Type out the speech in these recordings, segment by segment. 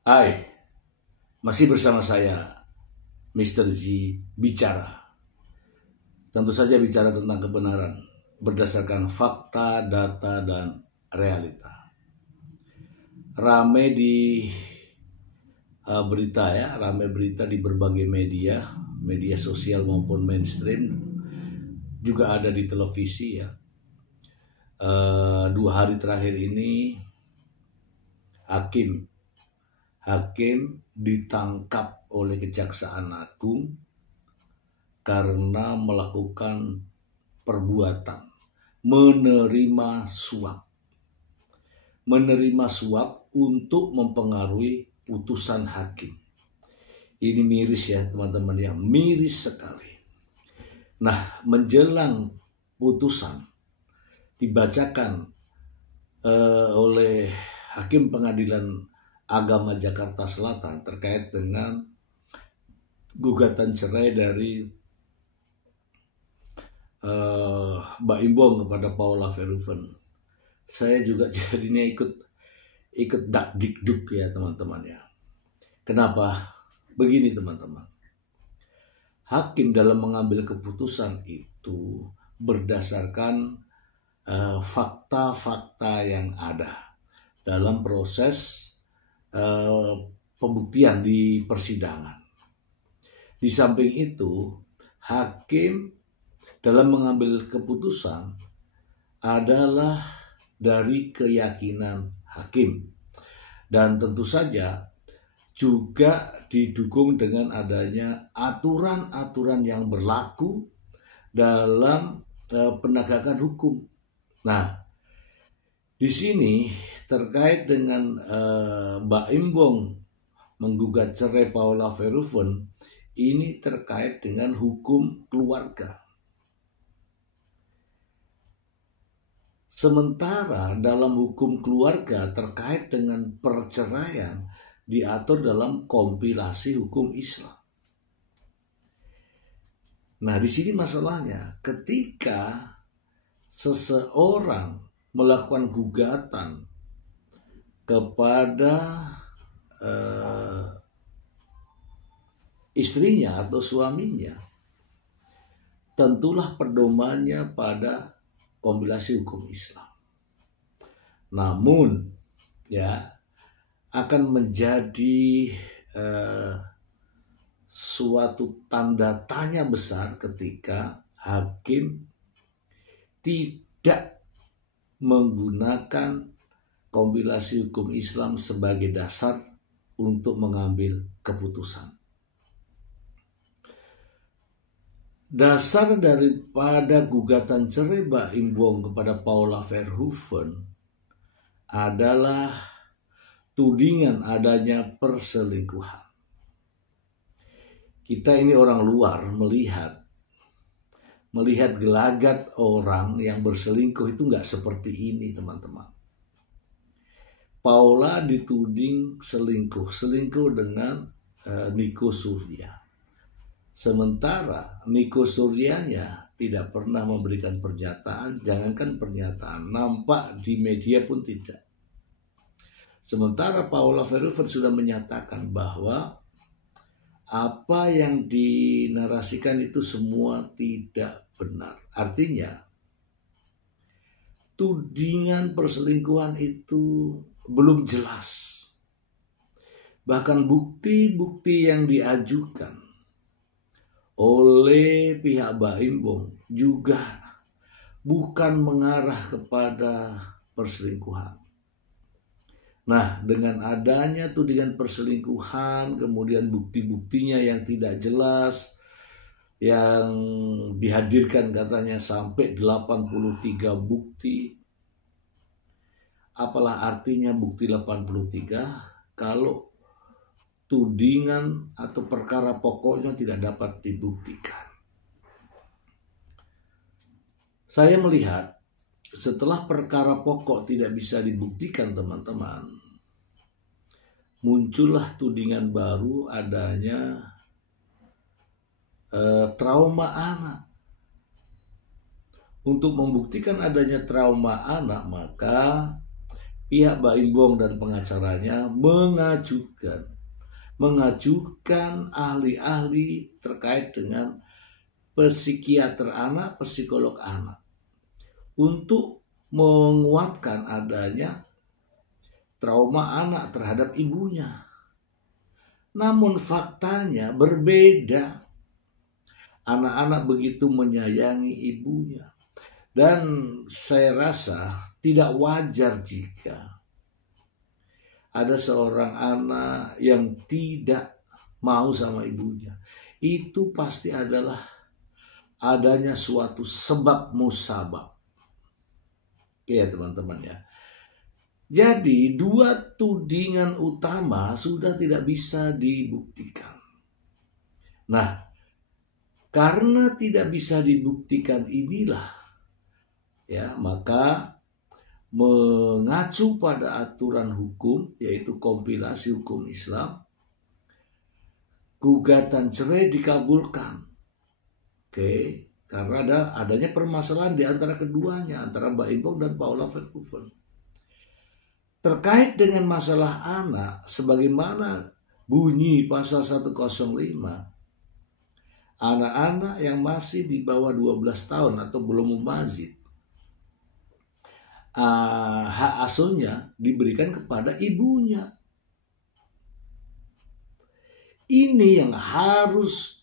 Hai, masih bersama saya, Mr. Z, bicara. Tentu saja bicara tentang kebenaran, berdasarkan fakta, data, dan realita. Rame di berita ya, rame berita di berbagai media sosial maupun mainstream, juga ada di televisi ya. 2 hari terakhir ini, hakim ditangkap oleh Kejaksaan Agung karena melakukan perbuatan menerima suap untuk mempengaruhi putusan hakim. Ini miris ya teman-teman ya, miris sekali. Nah, menjelang putusan dibacakan oleh Hakim Pengadilan Agama Jakarta Selatan terkait dengan gugatan cerai dari Mbak Imbong kepada Paula Verhoeven. Saya juga jadinya ikut dakdikduk ya teman-teman ya. Kenapa? Begini teman-teman. Hakim dalam mengambil keputusan itu berdasarkan fakta-fakta yang ada dalam proses pembuktian di persidangan. Di samping itu, hakim dalam mengambil keputusan adalah dari keyakinan hakim. Dan tentu saja juga didukung dengan adanya aturan-aturan yang berlaku dalam penegakan hukum. Nah, di sini terkait dengan Mbak Imbong menggugat cerai Paula Verhoeven, ini terkait dengan hukum keluarga. Sementara dalam hukum keluarga terkait dengan perceraian diatur dalam kompilasi hukum Islam. Nah, di sini masalahnya ketika seseorang melakukan gugatan kepada istrinya atau suaminya, tentulah pedomannya pada kompilasi hukum Islam. Namun ya akan menjadi suatu tanda tanya besar ketika hakim tidak menggunakan kompilasi hukum Islam sebagai dasar untuk mengambil keputusan. Dasar daripada gugatan cerai Mbak Imbong kepada Paula Verhoeven adalah tudingan adanya perselingkuhan. Kita ini orang luar melihat gelagat orang yang berselingkuh itu nggak seperti ini teman-teman. Paula dituding selingkuh dengan Nico Surya. Sementara Nico Suryanya tidak pernah memberikan pernyataan, jangankan pernyataan, nampak di media pun tidak. Sementara Paula Verhoeven sudah menyatakan bahwa apa yang dinarasikan itu semua tidak benar. Artinya, tudingan perselingkuhan itu belum jelas. Bahkan bukti-bukti yang diajukan oleh pihak Mbak Imbong juga bukan mengarah kepada perselingkuhan. Nah, dengan adanya tudingan perselingkuhan, kemudian bukti-buktinya yang tidak jelas, yang dihadirkan katanya sampai 83 bukti. Apalah artinya bukti 83 kalau tudingan atau perkara pokoknya tidak dapat dibuktikan. Saya melihat setelah perkara pokok tidak bisa dibuktikan teman-teman, muncullah tudingan baru adanya trauma anak. Untuk membuktikan adanya trauma anak, maka pihak Baim Wong dan pengacaranya mengajukan ahli-ahli terkait dengan psikiater anak, psikolog anak untuk menguatkan adanya trauma anak terhadap ibunya. Namun faktanya berbeda. Anak-anak begitu menyayangi ibunya. Dan saya rasa tidak wajar jika ada seorang anak yang tidak mau sama ibunya. Itu pasti adalah adanya suatu sebab musabab. Ya teman-teman ya. Jadi dua tudingan utama sudah tidak bisa dibuktikan. Nah, karena tidak bisa dibuktikan inilah ya, maka mengacu pada aturan hukum yaitu kompilasi hukum Islam, gugatan cerai dikabulkan. Oke, karena adanya permasalahan di antara keduanya, antara Baim Wong dan Paula Verhoeven. Terkait dengan masalah anak, sebagaimana bunyi pasal 105, anak-anak yang masih di bawah 12 tahun atau belum mumazid, hak asuhnya diberikan kepada ibunya. Ini yang harus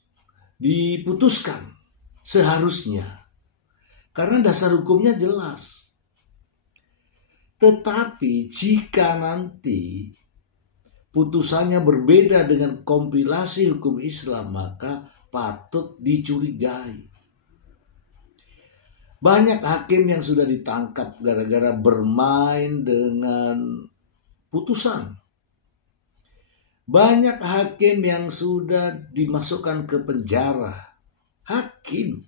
diputuskan seharusnya, karena dasar hukumnya jelas. Tetapi jika nanti putusannya berbeda dengan kompilasi hukum Islam, maka patut dicurigai. Banyak hakim yang sudah ditangkap gara-gara bermain dengan putusan. Banyak hakim yang sudah dimasukkan ke penjara. Hakim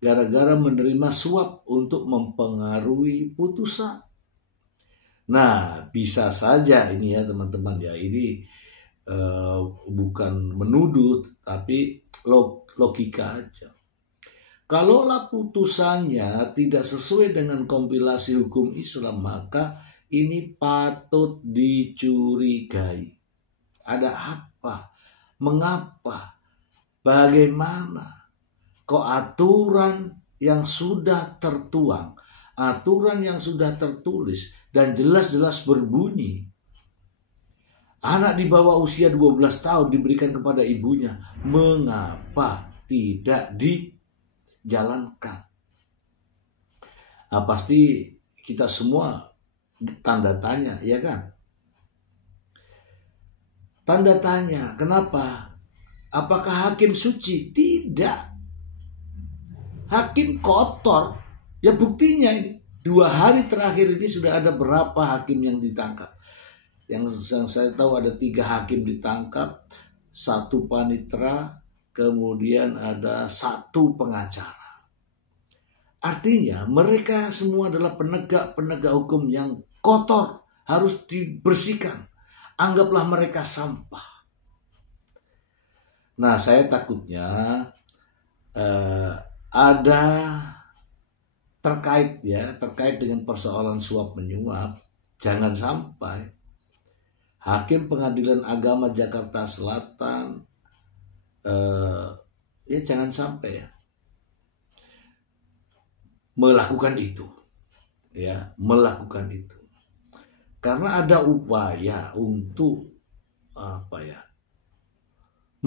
gara-gara menerima suap untuk mempengaruhi putusan. Nah, bisa saja ini ya teman-teman ya, ini bukan menuduh tapi logika aja. Kalaulah putusannya tidak sesuai dengan kompilasi hukum Islam, maka ini patut dicurigai. Ada apa? Mengapa? Bagaimana? Kok aturan yang sudah tertuang, aturan yang sudah tertulis dan jelas-jelas berbunyi, anak di bawah usia 12 tahun diberikan kepada ibunya, mengapa tidak dijalankan? Nah, pasti kita semua tanda tanya, ya kan? Tanda tanya, kenapa? Apakah hakim suci? Tidak. Hakim kotor. Ya buktinya ini. 2 hari terakhir ini sudah ada berapa hakim yang ditangkap? Yang saya tahu ada 3 hakim ditangkap, 1 panitera, kemudian ada 1 pengacara. Artinya mereka semua adalah penegak hukum yang kotor, harus dibersihkan. Anggaplah mereka sampah. Nah, saya takutnya ada terkait dengan persoalan suap menyuap, jangan sampai Hakim Pengadilan Agama Jakarta Selatan ya jangan sampai ya melakukan itu, karena ada upaya untuk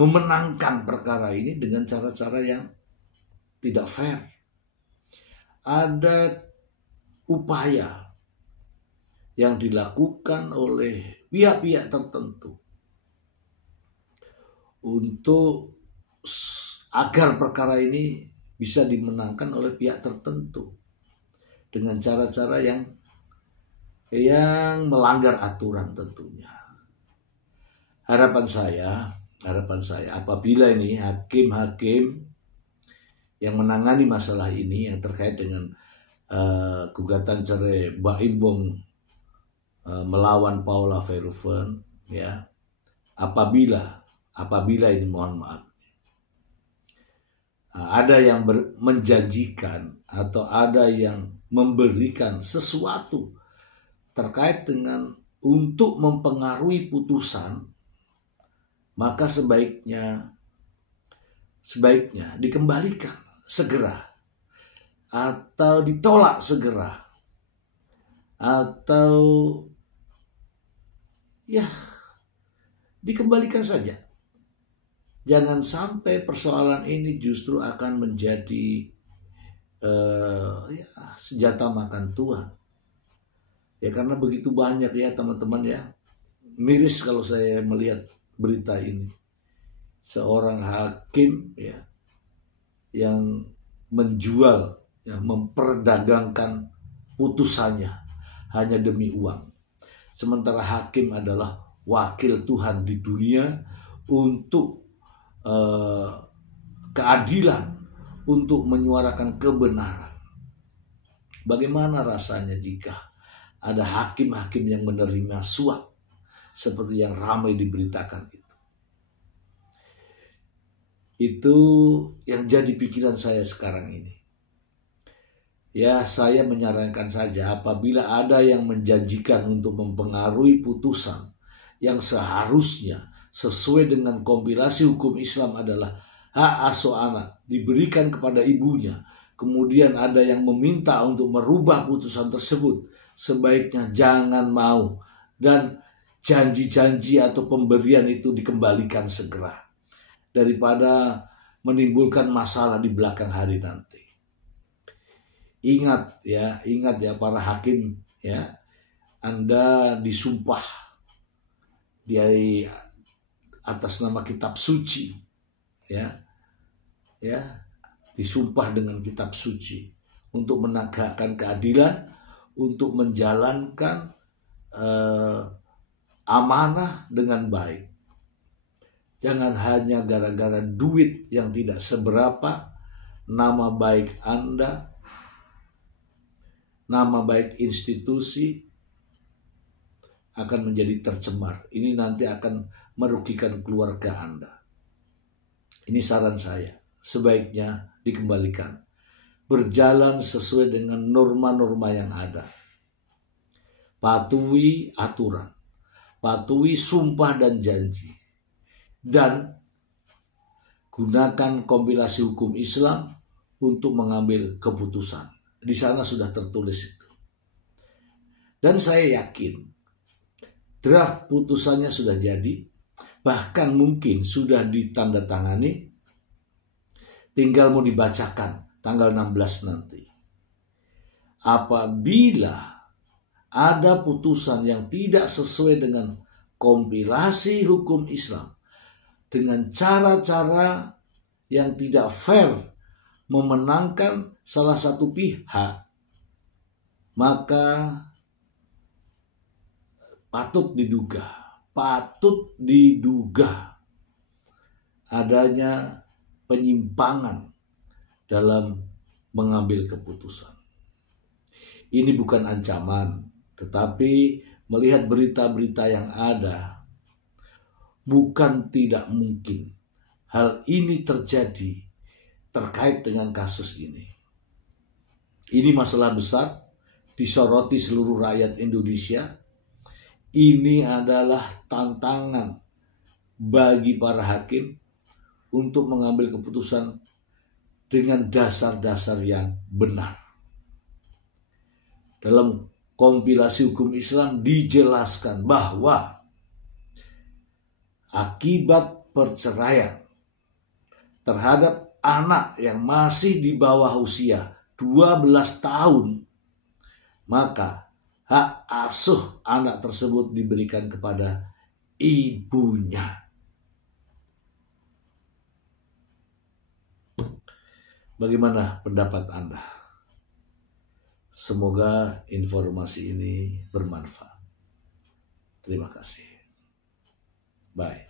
memenangkan perkara ini dengan cara-cara yang tidak fair. Ada upaya yang dilakukan oleh pihak-pihak tertentu untuk agar perkara ini bisa dimenangkan oleh pihak tertentu dengan cara-cara yang melanggar aturan tentunya. Harapan saya apabila ini hakim-hakim yang menangani masalah ini yang terkait dengan gugatan cerai Baim Wong melawan Paula Verhoeven, ya, apabila ini mohon maaf ada yang menjanjikan atau ada yang memberikan sesuatu terkait dengan untuk mempengaruhi putusan, maka sebaiknya dikembalikan segera atau ditolak segera atau ya dikembalikan saja. Jangan sampai persoalan ini justru akan menjadi senjata makan Tuhan. Ya karena begitu banyak ya teman-teman ya. Miris kalau saya melihat berita ini. Seorang hakim ya yang menjual, ya, memperdagangkan putusannya hanya demi uang. Sementara hakim adalah wakil Tuhan di dunia untuk keadilan, untuk menyuarakan kebenaran. Bagaimana rasanya jika ada hakim-hakim yang menerima suap seperti yang ramai diberitakan itu? Itu yang jadi pikiran saya sekarang ini. Ya, saya menyarankan saja apabila ada yang menjanjikan untuk mempengaruhi putusan yang seharusnya sesuai dengan kompilasi hukum Islam adalah hak asuh anak diberikan kepada ibunya, kemudian ada yang meminta untuk merubah putusan tersebut, sebaiknya jangan mau dan janji-janji atau pemberian itu dikembalikan segera daripada menimbulkan masalah di belakang hari nanti. Ingat ya para hakim ya, Anda disumpah di atas nama kitab suci ya disumpah dengan kitab suci untuk menegakkan keadilan, untuk menjalankan amanah dengan baik. Jangan hanya gara-gara duit yang tidak seberapa, nama baik Anda, nama baik institusi akan menjadi tercemar. Ini nanti akan merugikan keluarga Anda. Ini saran saya, sebaiknya dikembalikan. Berjalan sesuai dengan norma-norma yang ada. Patuhi aturan, patuhi sumpah dan janji, dan gunakan kompilasi hukum Islam untuk mengambil keputusan. Di sana sudah tertulis itu. Dan saya yakin draft putusannya sudah jadi, bahkan mungkin sudah ditandatangani, tinggal mau dibacakan tanggal 16 nanti. Apabila ada putusan yang tidak sesuai dengan kompilasi hukum Islam, dengan cara-cara yang tidak fair memenangkan salah satu pihak, maka patut diduga adanya penyimpangan dalam mengambil keputusan. Ini bukan ancaman, tetapi melihat berita-berita yang ada, bukan tidak mungkin hal ini terjadi terkait dengan kasus ini. Ini masalah besar, disoroti seluruh rakyat Indonesia. Ini adalah tantangan bagi para hakim untuk mengambil keputusan dengan dasar-dasar yang benar. Dalam kompilasi hukum Islam dijelaskan bahwa akibat perceraian terhadap anak yang masih di bawah usia 12 tahun, maka hak asuh anak tersebut diberikan kepada ibunya. Bagaimana pendapat Anda? Semoga informasi ini bermanfaat. Terima kasih. Bye.